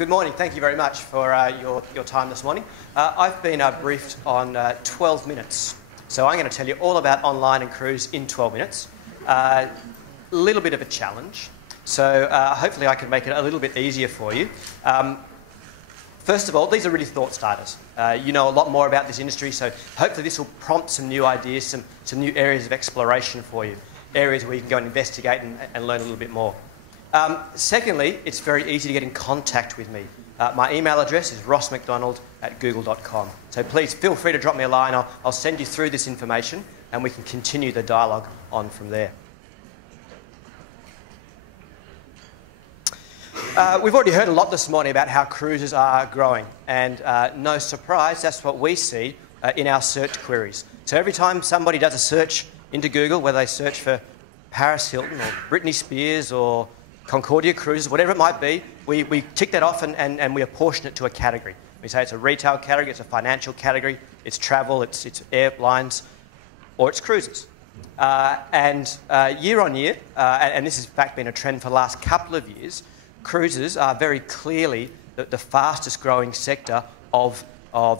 Good morning. Thank you very much for your time this morning. I've been briefed on 12 minutes. So I'm going to tell you all about online and cruise in 12 minutes. A little bit of a challenge. So hopefully I can make it a little bit easier for you. First of all, these are really thought starters. You know a lot more about this industry, so hopefully this will prompt some new ideas, some new areas of exploration for you, areas where you can go and investigate and learn a little bit more. Secondly, it's very easy to get in contact with me. My email address is rossmcdonald@google.com. So please feel free to drop me a line. I'll send you through this information and we can continue the dialogue on from there. We've already heard a lot this morning about how cruises are growing, and no surprise, that's what we see in our search queries. So every time somebody does a search into Google, whether they search for Paris Hilton or Britney Spears or Concordia Cruises, whatever it might be, we tick that off and we apportion it to a category. We say it's a retail category, it's a financial category, it's travel, it's airlines, or it's cruises. Year on year, and this has in fact been a trend for the last couple of years, cruises are very clearly the fastest growing sector of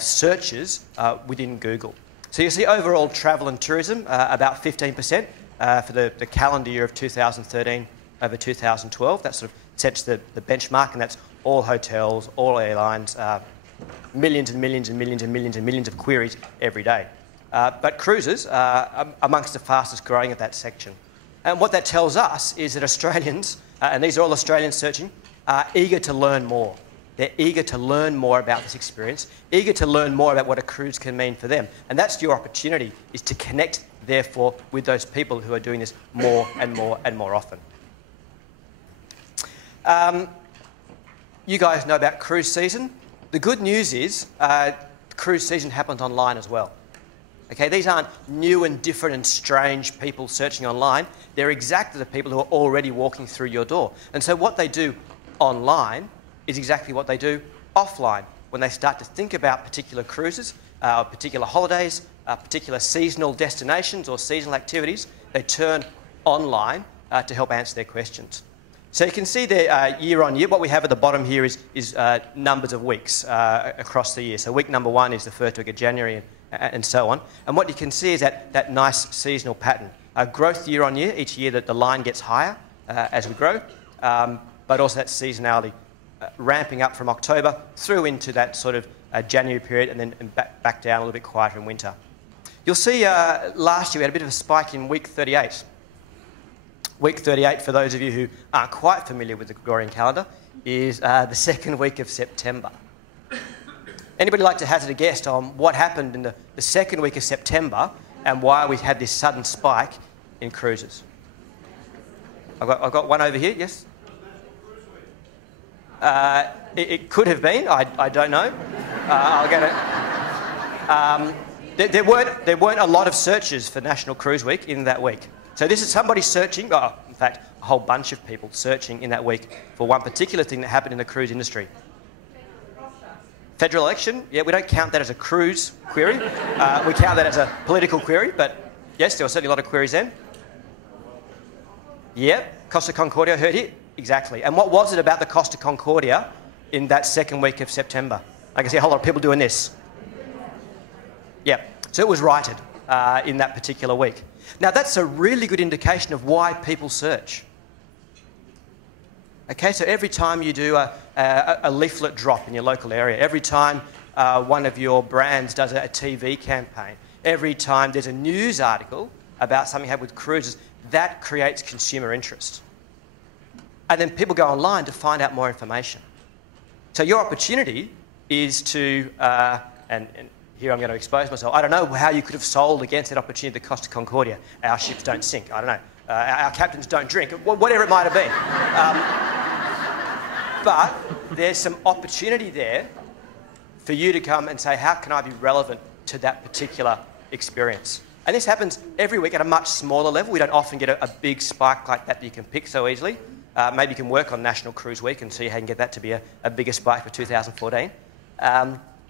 searches within Google. So you see overall travel and tourism about 15% for the calendar year of 2013 over 2012. That sort of sets the benchmark, and that's all hotels, all airlines, millions and millions and millions and millions and millions of queries every day. But cruises are amongst the fastest growing of that section. And what that tells us is that Australians, and these are all Australians searching, are eager to learn more. They're eager to learn more about this experience, eager to learn more about what a cruise can mean for them. And that's your opportunity, is to connect, therefore, with those people who are doing this more and more and more often. You guys know about cruise season. The good news is cruise season happens online as well. Okay, these aren't new and different and strange people searching online. They're exactly the people who are already walking through your door. And so what they do online is exactly what they do offline. When they start to think about particular cruises, particular holidays, particular seasonal destinations or seasonal activities, they turn online to help answer their questions. So you can see there year on year, what we have at the bottom here is numbers of weeks across the year. So week number 1 is the first week of January and so on. And what you can see is that nice seasonal pattern. Growth year on year, each year that the line gets higher as we grow, but also that seasonality ramping up from October through into that sort of January period and then back down a little bit quieter in winter. You'll see last year we had a bit of a spike in week 38. Week 38, for those of you who aren't quite familiar with the Gregorian calendar, is the second week of September. Anybody like to hazard a guess on what happened in the second week of September and why we had this sudden spike in cruises? I've got one over here, yes? It could have been, I don't know. I'll get it. There weren't a lot of searches for National Cruise Week in that week. So this is somebody searching, in fact, a whole bunch of people searching in that week for one particular thing that happened in the cruise industry. Federal election, yeah, we don't count that as a cruise query. We count that as a political query, but yes, there were certainly a lot of queries then. Yeah, Costa Concordia, heard it? Exactly. And what was it about the Costa Concordia in that second week of September? I can see a whole lot of people doing this. Yeah, so it was righted in that particular week. Now, that's a really good indication of why people search. Okay, so every time you do a leaflet drop in your local area, every time one of your brands does a TV campaign, every time there's a news article about something happening with cruises, that creates consumer interest. And then people go online to find out more information. So your opportunity is to, and here I'm going to expose myself, I don't know how you could have sold against that opportunity at the Costa Concordia. Our ships don't sink, I don't know. Our captains don't drink, whatever it might have been. But there's some opportunity there for you to come and say, how can I be relevant to that particular experience? And this happens every week at a much smaller level. We don't often get a big spike like that you can pick so easily. Maybe you can work on National Cruise Week and see how you can get that to be a bigger spike for 2014.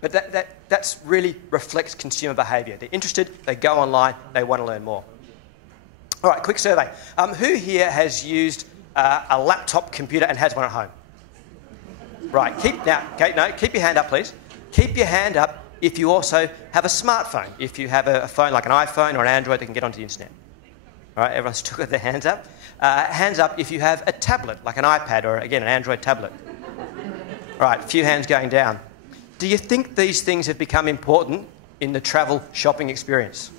But that really reflects consumer behaviour. They're interested, they go online, they want to learn more. All right, quick survey. Who here has used a laptop computer and has one at home? Right, keep your hand up, please. Keep your hand up if you also have a smartphone, if you have a phone like an iPhone or an Android that can get onto the internet. All right, everyone's still got their hands up. Hands up if you have a tablet, like an iPad or, again, an Android tablet. All right, a few hands going down. Do you think these things have become important in the travel shopping experience?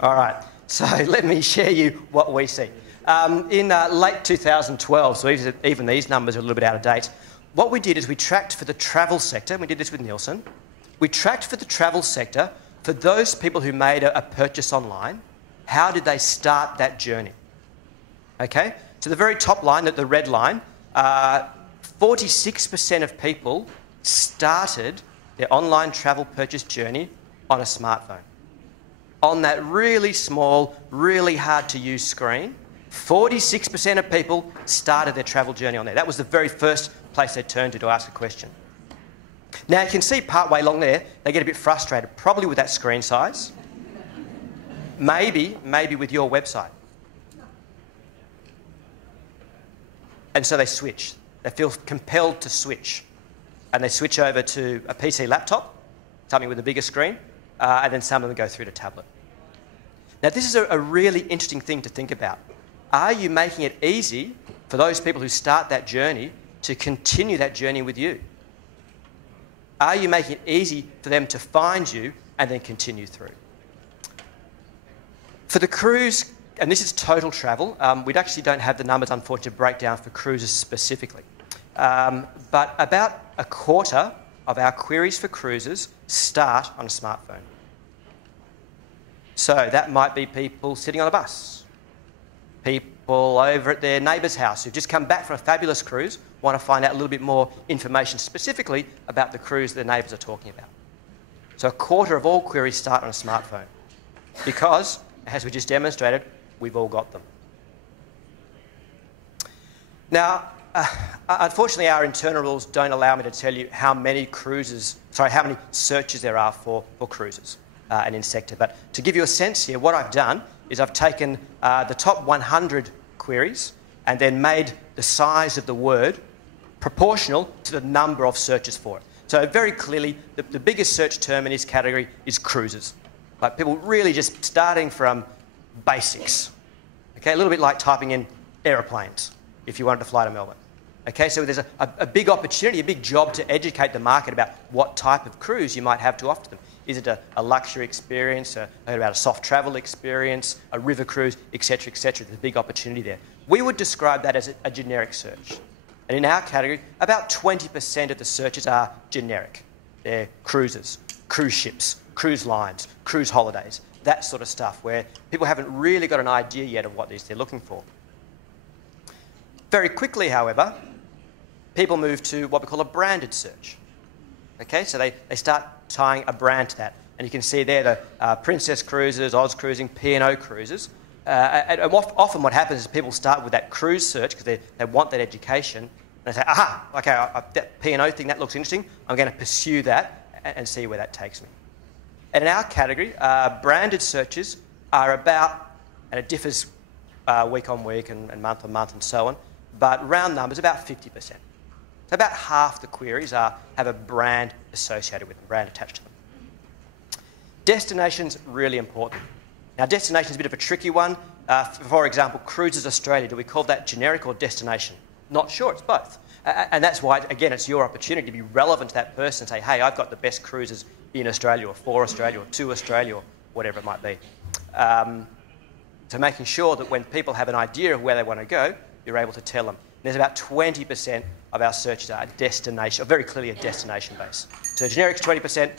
All right, so let me share you what we see. In late 2012, so even these numbers are a little bit out of date, what we did is we tracked for the travel sector, and we did this with Nielsen, we tracked for the travel sector, for those people who made a purchase online, how did they start that journey? Okay, so the very top line, the red line, 46% of people started their online travel purchase journey on a smartphone. On that really small, really hard to use screen, 46% of people started their travel journey on there. That was the very first place they turned to ask a question. Now you can see partway along there, they get a bit frustrated, probably with that screen size, maybe with your website. And so they switch. They feel compelled to switch. And they switch over to a PC laptop, something with a bigger screen, and then some of them go through to tablet. Now this is a really interesting thing to think about. Are you making it easy for those people who start that journey to continue that journey with you? Are you making it easy for them to find you and then continue through? For the cruise, and this is total travel, we actually don't have the numbers, unfortunately, to break down for cruises specifically. But about a quarter of our queries for cruises start on a smartphone. So that might be people sitting on a bus, people over at their neighbour's house who've just come back from a fabulous cruise, want to find out a little bit more information specifically about the cruise their neighbours are talking about. So a quarter of all queries start on a smartphone because, as we just demonstrated, we've all got them. Now, unfortunately, our internal rules don't allow me to tell you how many searches there are for cruises and in sector. But to give you a sense here, what I've done is I've taken the top 100 queries and then made the size of the word proportional to the number of searches for it. So very clearly, the biggest search term in this category is cruises. Like people really just starting from basics. Okay, a little bit like typing in aeroplanes if you wanted to fly to Melbourne. Okay, so there's a big opportunity, a big job to educate the market about what type of cruise you might have to offer them. Is it a luxury experience, about a soft travel experience, a river cruise, etc., etc.? There's a big opportunity there. We would describe that as a generic search. And in our category, about 20% of the searches are generic. They're cruises, cruise ships, cruise lines, cruise holidays, that sort of stuff, where people haven't really got an idea yet of what it is they're looking for. Very quickly, however, people move to what we call a branded search. Okay, so they start tying a brand to that. And you can see there the Princess Cruises, Oz Cruising, P&O Cruises. And often what happens is people start with that cruise search because they want that education. And they say, aha, okay, that P&O thing, that looks interesting. I'm going to pursue that and see where that takes me. And in our category, branded searches are about, and it differs week on week and month on month and so on, but round numbers, about 50%. So about half the queries have a brand associated with them, brand attached to them. Destinations, really important. Now, destination is a bit of a tricky one. For example, Cruises Australia, do we call that generic or destination? Not sure, it's both. And that's why, again, it's your opportunity to be relevant to that person and say, hey, I've got the best cruises in Australia or for Australia or to Australia or whatever it might be. So making sure that when people have an idea of where they want to go, you're able to tell them. And there's about 20% of our searches are destination, or very clearly a destination base. So generics 20%,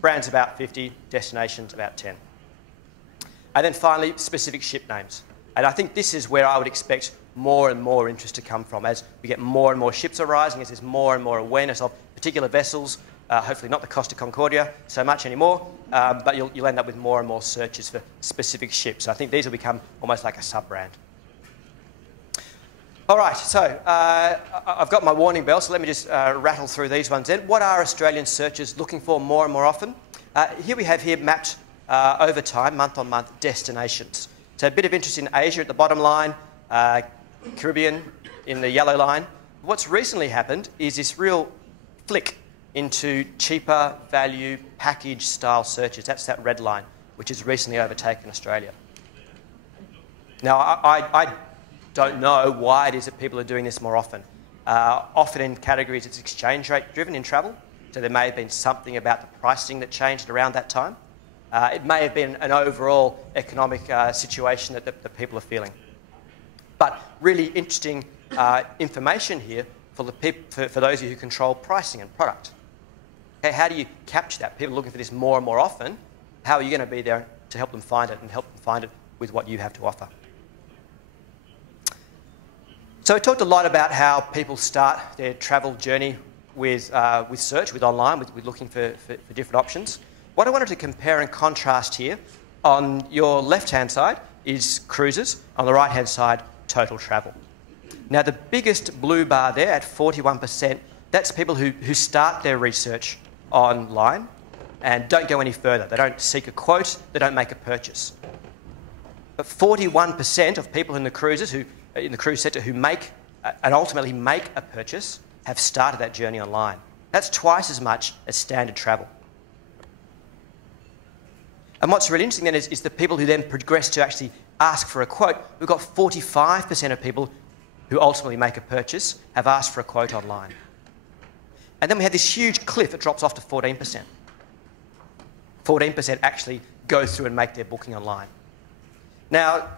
brands about 50, destinations about 10. And then finally, specific ship names. And I think this is where I would expect more and more interest to come from as we get more and more ships arising, as there's more and more awareness of particular vessels, hopefully not the Costa Concordia so much anymore, but you'll end up with more and more searches for specific ships. I think these will become almost like a sub-brand. All right, so I've got my warning bell, so let me just rattle through these ones then. What are Australian searchers looking for more and more often? Here we have mapped over time, month on month, destinations. So a bit of interest in Asia at the bottom line, Caribbean in the yellow line, What's recently happened is this real flick into cheaper value package style searches. That's that red line, which has recently overtaken Australia. Now, I don't know why it is that people are doing this more often. Often in categories it's exchange rate driven in travel, so there may have been something about the pricing that changed around that time. It may have been an overall economic situation that people are feeling. But really interesting information here for those of you who control pricing and product. Okay, how do you capture that? People are looking for this more and more often. How are you going to be there to help them find it and help them find it with what you have to offer? So we talked a lot about how people start their travel journey with search, with online, with looking for different options. What I wanted to compare and contrast here, on your left-hand side is cruises, on the right-hand side, total travel. Now, the biggest blue bar there at 41%, that's people who start their research online and don't go any further. They don't seek a quote, they don't make a purchase. But 41% of people in the cruises in the cruise sector who make and ultimately make a purchase have started that journey online. That's twice as much as standard travel. And what's really interesting then is the people who then progress to actually ask for a quote. We've got 45% of people who ultimately make a purchase have asked for a quote online. And then we have this huge cliff that drops off to 14%. 14% actually go through and make their booking online. Now,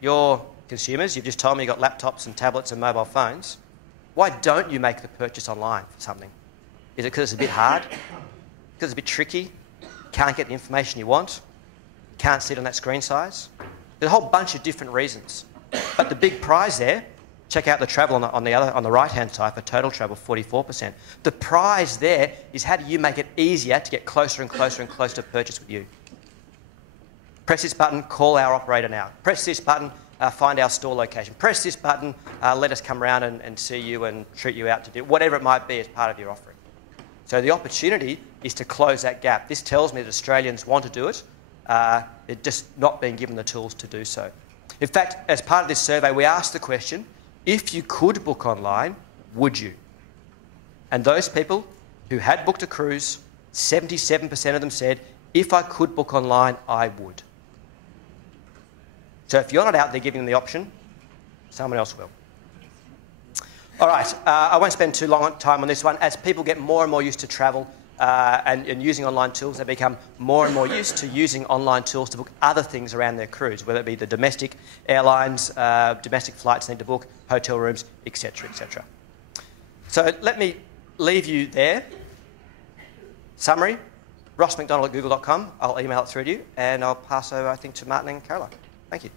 you're consumers, you've just told me you've got laptops and tablets and mobile phones. Why don't you make the purchase online for something? Is it because it's a bit hard? Because it's a bit tricky? Can't get the information you want? Can't see it on that screen size? There's a whole bunch of different reasons. But the big prize there, check out the travel on the right-hand side for total travel, 44%. The prize there is how do you make it easier to get closer and closer and closer to purchase with you? Press this button, call our operator now. Press this button, find our store location. Press this button, let us come around and see you and treat you out to do whatever it might be as part of your offering. So the opportunity is to close that gap. This tells me that Australians want to do it. They're just not being given the tools to do so. In fact, as part of this survey, we asked the question, if you could book online, would you? And those people who had booked a cruise, 77% of them said, if I could book online, I would. So if you're not out there giving them the option, someone else will. All right, I won't spend too long time on this one. As people get more and more used to travel and using online tools, they become more and more used to using online tools to book other things around their cruise, whether it be the domestic airlines, domestic flights they need to book, hotel rooms, etc., etc. So let me leave you there. Summary, rossmcdonald@google.com. I'll email it through to you, and I'll pass over, I think, to Martin and Caroline. Thank you.